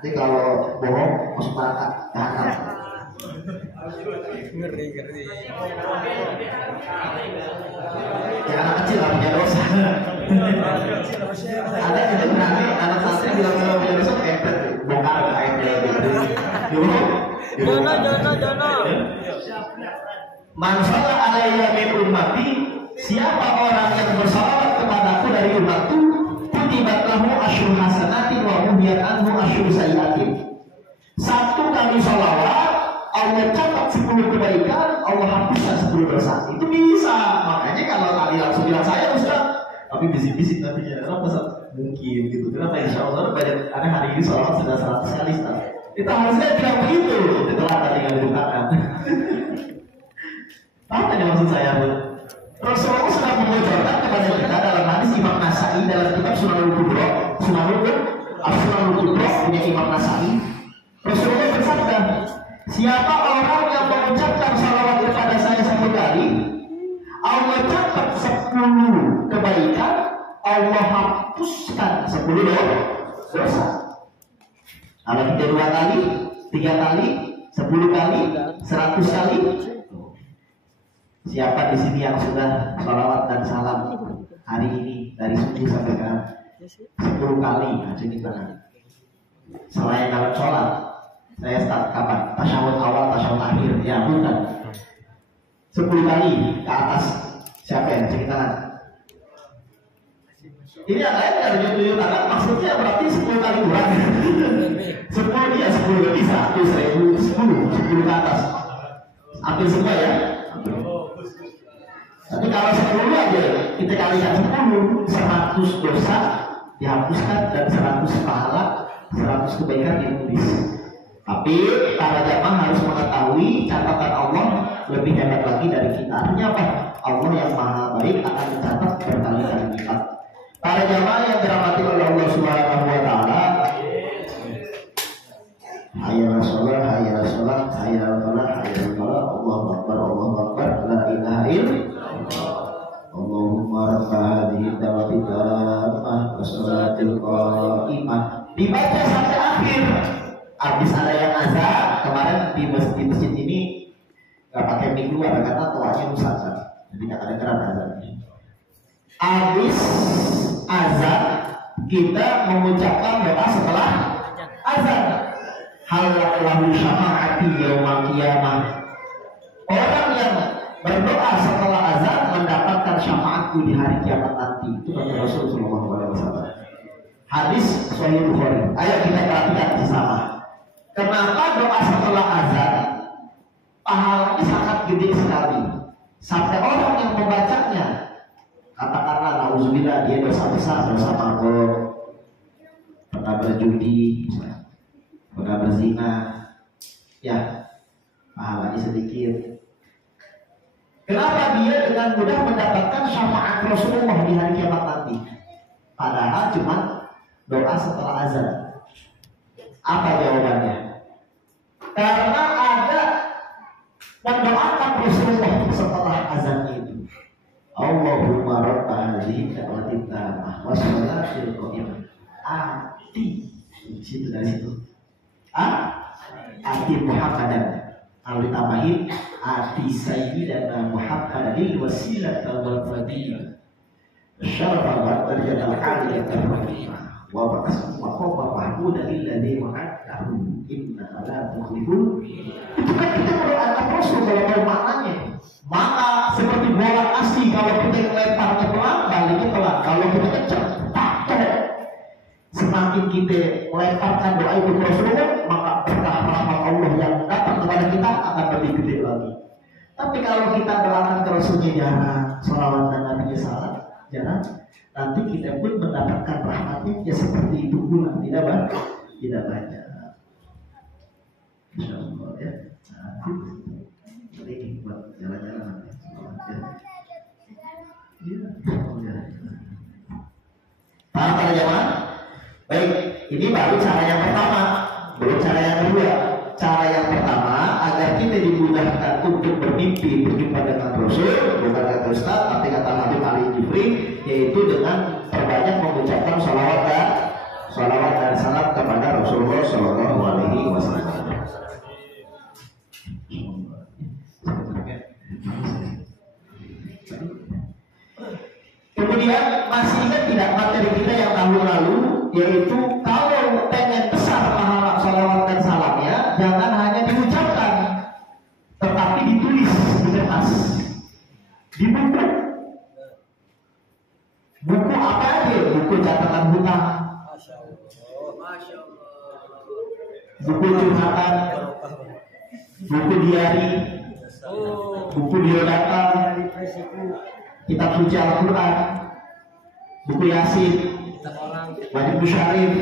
Jadi kalau bohong masuk neraka. Ngeri. Ya anak kecil lah punya dosa. Ada itu berarti anak santri bilang kalau punya dosa kepet, bongkar aibnya gitu. Jono. Man shalla alayya min ummati, siapa orang yang bersalawat kepadaku dari umatku, kutibat lahu asyru hasanatin wa muhiyat anhu asyru sayyiatin. Satu kali salawat, Allah catat 10 kebaikan, Allah hapuskan 10 dosa. Itu bisa. Makanya kalau kali langsung bilang saya Ustaz, tapi bisik-bisik nantinya, kenapa Ustaz? Mungkin gitu. Kenapa insya Allah banyak aneh hari ini salawat sudah 100 kali Ustaz. Kita harusnya bilang begitu. Itulah tadi yang dibukakan. Apa yang maksud saya pun? Rasulullah sudah mengajarkan kepada kita dalam hadis Imam Nasai dalam kitab Sunanul Kubra, Sunanul Kubra punya Imam Nasai. Rasulullah bersabda, siapa orang yang mengucapkan salawat kepada saya 1 kali, Allah catat 10 kebaikan, Allah hapuskan 10 dosa. Kalau kita 2 kali, 3 kali, 10 kali, 100 kali. Siapa di sini yang sudah salawat dan salam hari ini dari subuh sampai sekarang 10 kali? Jadi tangan. Selain dalam sholat, saya start kapan? Tasyahud awal, tasyahud akhir. Ya bukan. 10 kali ke atas. Siapa yang cek tangan? Ini yang lain dari tunjuk tangan. Maksudnya berarti 10 kali kurang. 10 dia 10 lebih 100, 10 ke atas. Ambil semua ya. Tapi kalau 10 aja kita kalikan 10, 100 dosa dihapuskan dan 100 pahala, 100 kebaikan ditulis. Tapi para jamaah harus mengetahui catatan Allah lebih hebat lagi dari kita. Artinya apa? Allah yang maha baik akan mencatat berkali-kali lipat. Para jamaah yang dirahmati oleh Allah Subhanahu wa taala, hayya sholat, hayya sholat, hayya falah, hayya falah, Allahu akbar, Allahu akbar, la ilaha illallah, Allahumma rabb hadhihi da'wati tammah wa salatil qa'imah. Dibaca sampai akhir. Habis ada yang azan, kemarin di masjid ini nggak pakai mic luar karena tuanya rusak kan, jadi nggak ada keran azannya. Habis azan kita mengucapkan doa setelah azan. Halallahu syafa'ati yaumil qiyamah. Orang yang berdoa setelah azan mendapatkan syafaatku di hari kiamat nanti. Itu kata Rasulullah SAW. Hadis Sahih Bukhari. Ayo kita perhatikan bersama. Kenapa doa setelah azan pahalanya sangat gede sekali. Sampai orang yang membacanya, katakanlah nauzubillah dia dosa besar, dosa mabuk, pernah berjudi, pernah berzina, ya pahalanya sedikit. Kenapa dia dengan mudah mendapatkan syafaat Rasulullah di hari kiamat nanti? Padahal cuma doa setelah azan. Apa jawabannya? Karena ada mendoakan Rasulullah setelah azan itu. Allahumma rabb hadhihi da'wati tammah wa salatil qa'imah. Ati situ dari situ. Ati Muhammadan. Kalau ditambahin ati sayyidina Muhammadin wasilatan wal fadilah. Syarafa wa darjatal aliyatan rahimah. Wa ba'as wa qaba mahmudan alladhi wa'adahu inna la tukhlifun. Itu kan kita berdoa Rasul kalau mau maknanya. Maka seperti bola asli, kalau kita lemparnya pelan, baliknya pelan. Kalau kita kencang, tak. Semakin kita lemparkan doa itu ke Rasulullah, maka berkah rahmat Allah yang datang kepada kita akan lebih gede lagi. Tapi kalau kita doakan ke Rasulnya jarang, salawat dan Nabi salam jarang, nanti kita pun mendapatkan rahmatnya ya seperti itu pula, tidak banyak. Insya Allah ya. Ini buat jalan-jalan nanti. Paham para jemaah? Baik, ini baru cara yang pertama, belum cara yang kedua. Cara yang pertama agar kita dimudahkan untuk bermimpi berjumpa dengan Rasul, bukan kata Ustaz, tapi kata Habib Ali Jufri, yaitu dengan perbanyak mengucapkan salawat dan salam kepada Rasulullah Shallallahu Alaihi Wasallam. Kemudian masih ingat tidak materi kita yang tahun lalu, yaitu kalau pengen besar pahala salawat dan salamnya, jangan hanya diucapkan, tetapi ditulis di kertas, di buku. Buku apa aja? Buku catatan hutang, buku curhatan, buku diari, buku biodata, kitab suci Al-Quran, buku Yasin, wajib syarif,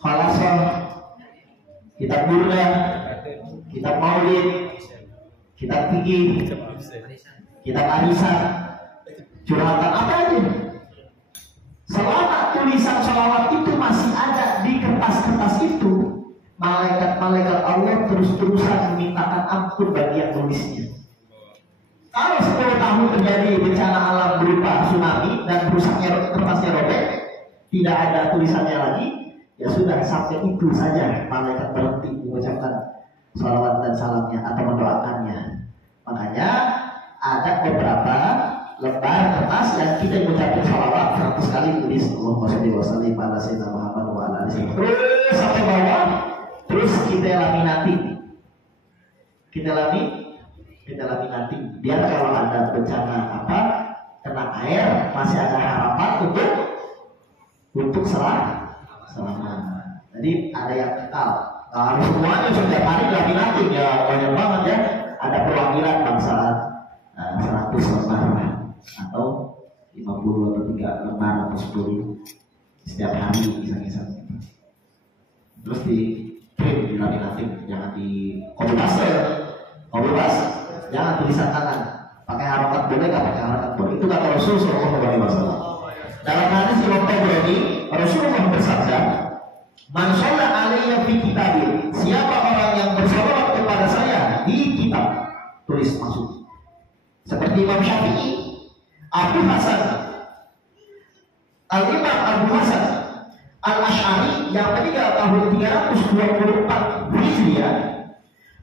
khalasah, kitab burda, kitab maulid, kitab fikih, kitab arisan, curhatan apa aja. Selama tulisan salawat itu masih ada di kertas-kertas itu, malaikat-malaikat Allah terus-terusan memintakan ampun bagi yang tulisnya. Kalau 10 tahun terjadi bencana alam berupa tsunami dan rusaknya kertasnya robek, tidak ada tulisannya lagi, ya sudah, sampai itu saja malaikat berhenti mengucapkan salawat dan salamnya atau mendoakannya. Makanya ada beberapa lembar kertas yang kita mengucapkan salawat 100 kali, tulis Allahumma sholli wa sallim ala sayyidina Muhammad wa ala alihi, terus sampai bawah, terus kita laminati, biar kalau ada bencana apa kena air masih ada harapan untuk selamat. Jadi ada yang kekal. Nah, harus semuanya setiap hari laminati ya, banyak banget ya. Ada perwakilan bangsaan 100 lembar atau 50 atau 3 lembar atau 10 setiap hari kisah-kisah. Terus di print, dilaminatin, jangan di copy paste, jangan tulisan tangan, pakai harakat boleh nggak pakai harakat boleh. Itu kata Rasul Shallallahu Alaihi Wasallam. Dalam hadis Imam Tabrani, Rasulullah bersabda, "Man shalla alayya fi kitabil." Siapa orang yang bersalawat kepada saya di kitab, tulis maksud. Seperti Imam Syafi'i, Abu Hasan, Al-Imam Abu Hasan Al-Ash'ari yang meninggal tahun 324 Hijriah,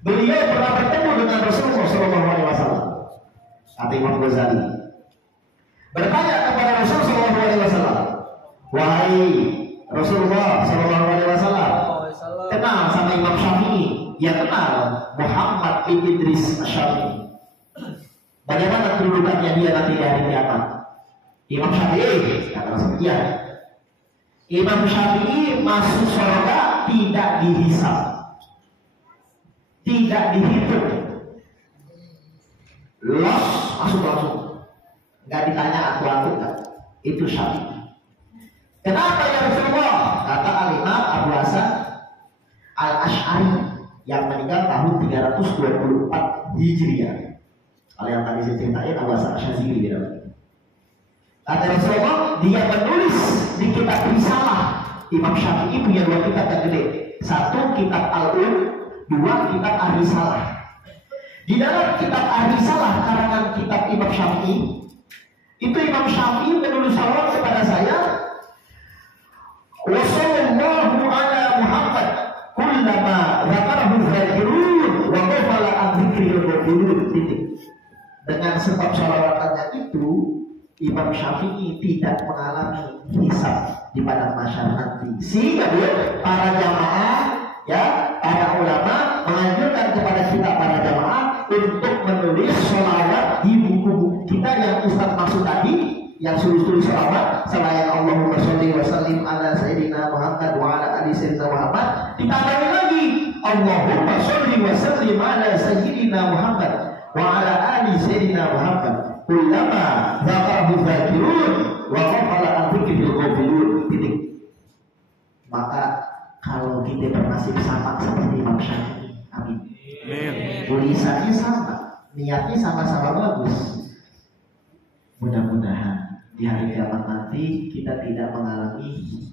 beliau pernah bertemu dengan Rasulullah SAW. Kata Imam Ghazali, bertanya kepada Rasulullah SAW, "Wahai Rasulullah SAW, kenal sama Imam Syafi'i?" Ya kenal, Muhammad bin Idris Asy-Syafi'i. Bagaimana kedudukannya dia nanti di hari kiamat? Imam Syafi'i kata sekian. Imam Syafi'i masuk surga tidak dihisab, tidak dihitung, los masuk langsung, nggak ditanya aku kan. Itu Syafi'i. Kenapa ya Rasulullah? Kata Al-Imam Abu Hasan Al-Ash'ari yang meninggal tahun 324 Hijriah. Kalau yang tadi saya ceritain Abu Hasan Al-Syazili ya. Kata Rasulullah, dia menulis di kitab Risalah. Imam Syafi'i punya 2 kitab yang gede. 1 kitab Al-Um, 2 kitab Ar-Risalah. Di dalam kitab Ar-Risalah karangan kitab Imam Syafi'i, itu Imam Syafi'i menulis salawat kepada saya, "Wa sallallahu ala Muhammad kullama dzakarahu dzakirun wa ghafala an dzikril ghafilun." Dengan sebab salawatannya itu, Imam Syafi'i tidak mengalami hisab di padang mahsyar nanti. Sehingga para jamaah, ya, para ulama menganjurkan kepada kita para jamaah untuk menulis sholawat di buku-buku kita yang Ustaz maksud tadi, yang tulis sholawat selain Allahumma sholli wa sallim ala sayyidina Muhammad wa ala ali sayyidina Muhammad, ditambahin lagi Allahumma sholli wa sallim ala sayyidina Muhammad wa ala ali sayyidina Muhammad kullama dzakarahu dzakirun wa ghafala an dzikril ghafilun. Maka kalau kita bernasib sama seperti Imam Syafi'i, amin. Tulisannya sama, niatnya sama-sama bagus. Mudah-mudahan di hari kiamat nanti kita tidak mengalami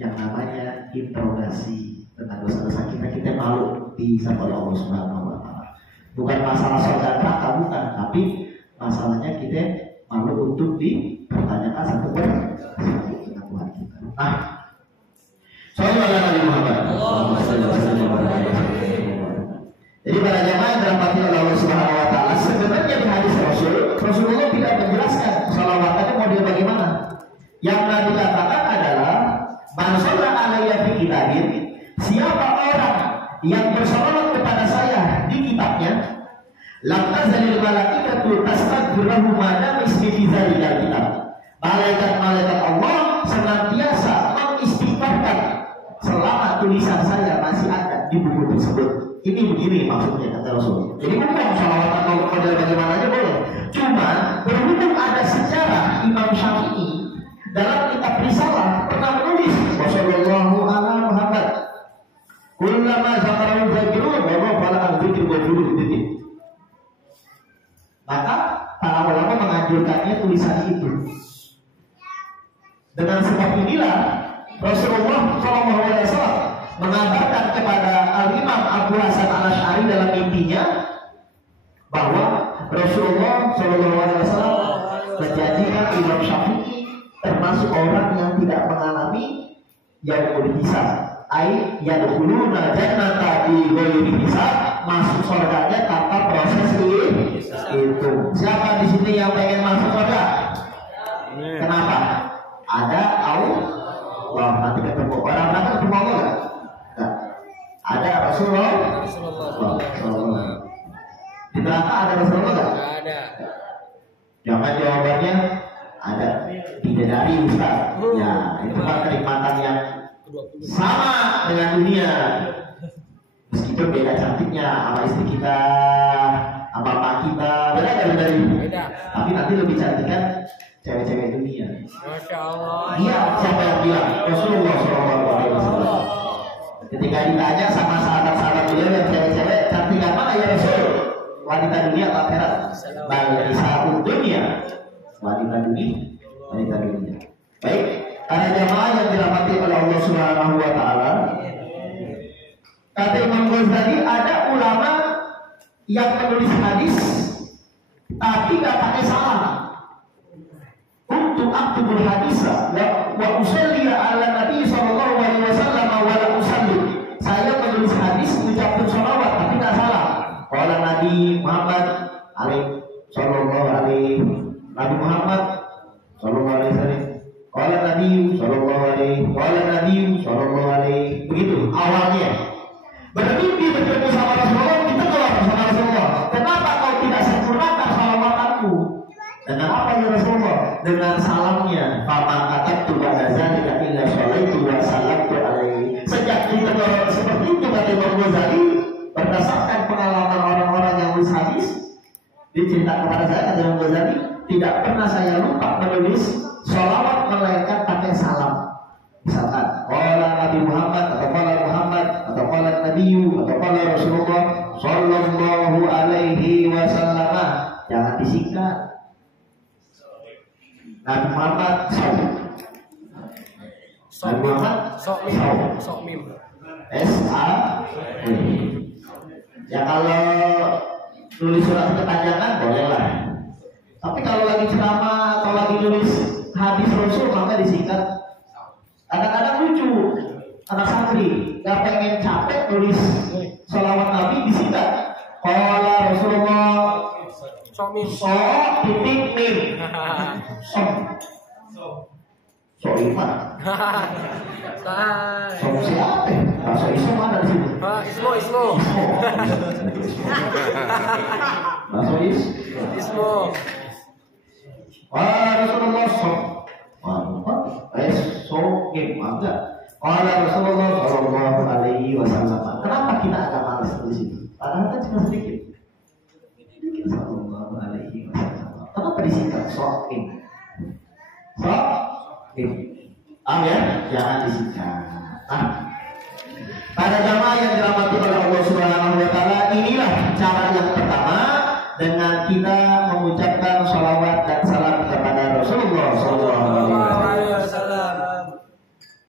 yang namanya interogasi tentang dosa-dosa kita. Kita malu di hadapan Allah Subhanahu wa Ta'ala. Bukan masalah surga neraka, bukan, tapi masalahnya kita malu untuk dipertanyakan satu dengan Tuhan kita. Nah, Sallallahu alaihi Muhammad. Jadi para jamaah yang dirahmati oleh Allah Subhanahu wa taala, sebenarnya di hadis Rasulullah tidak menjelaskan shalawatannya model bagaimana. Yang Nabi katakan adalah man shalla alayya fi kitabin, siapa orang yang bersalawat kepada saya di kitabnya, lam tazalil malaikatu tastaghfiru lahu ma dama ismi fi dzalikal kitab. Malaikat-malaikat Allah senantiasa mengistighfarkan selama tulisan saya masih ada di buku tersebut. Ini begini maksudnya kata Rasul. Jadi bukan salawat atau model bagaimana aja boleh. Cuma berhubung ada sejarah Imam Syafi'i dalam kitab Risalah pernah menulis Wassallallahu ala Muhammad. Kullama zakarahu dzakirun wa qala al-dzikru wa dzikru. Maka para ulama menganjurkannya tulisan itu. Dengan sebab inilah Rasulullah SAW mengabarkan kepada Al-Imam Abu Hasan Al-Asy'ari dalam mimpinya bahwa Rasulullah SAW menjadikan Imam Syafi'i termasuk orang yang tidak mengalami yaumul hisab, ai yadkhuluna jannata bi ghairi hisab, masuk surganya tanpa proses itu. Siapa di sini yang pengen masuk surga? Kenapa? Ada Allah, nanti ketemu orang nanti ketemu Allah nggak? Ada Rasulullah. Di neraka ada Rasulullah nggak? Ada. Jangan jawabannya ada bidadari Ustaz. Ya, itu kan kenikmatan yang sama dengan dunia. Meskipun beda cantiknya sama istri kita, sama bapak kita, beda nggak bidadari? Beda. Tapi nanti lebih cantik kan cewek-cewek dunia. Masya Allah. Iya, siapa yang bilang? Rasulullah SAW. Ketika ditanya sama sahabat-sahabat beliau yang cewek-cewek, cantik yang mana ya Rasul? Wanita dunia atau akhirat? Bagi satu dunia. Wanita dunia. Baik, para jamaah yang dirahmati oleh Allah Subhanahu wa taala. Kata Imam Ghazali, ada ulama yang menulis hadis tapi gak pakai salam. Untuk aktubul hadisa wa usalli ala Nabi sallallahu alaihi wasallam wa la usalli. Saya menulis hadis ucapkan salawat tapi tak salah. Qala Nabi Muhammad alaihi sallallahu alaihi Nabi Muhammad sallallahu alaihi wasallam. Qala Nabi sallallahu alaihi qala Nabi sallallahu alaihi. Begitu awalnya. Bermimpi bertemu sama Rasulullah, kita keluar sama Rasulullah. Kenapa kau tidak sempurnakan salawatanku? Dengan apa ya Rasulullah? Dengan salamnya. Faman katabtu ba'da dzalika illa sholaitu wa sallamtu alaihi. Sejak ditegur seperti itu kata Imam Ghazali, berdasarkan pengalaman orang-orang yang menulis hadis, diceritakan kepada saya kata Imam Ghazali, tidak pernah saya lupa menulis sholawat melainkan pakai salam. Misalkan qala Nabi Muhammad atau qala Muhammad atau qala Nabiyu atau qala Rasulullah sallallahu alaihi wasallam. Jangan disingkat. Nabi Muhammad Nabi Muhammad Sokmim. S.A. Ya kalau nulis surat kepanjangan bolehlah. Tapi kalau lagi ceramah atau lagi nulis hadis Rasul maka disingkat. Kadang-kadang lucu anak santri gak pengen capek tulis sholawat Nabi disingkat. Qala Rasulullah Sokmim. titik mim. Iman. Siapa? Bahasa Islam ada di sini. Ismo. Bahasa Ismo. Rasulullah enggak. Rasulullah sallallahu alaihi wasallam. Kenapa kita agak malas di sini? Padahal kan cuma sedikit. Sallallahu alaihi wasallam. Kenapa disingkat sokim? Ya, jangan disingkat. Pada jamaah yang dirahmati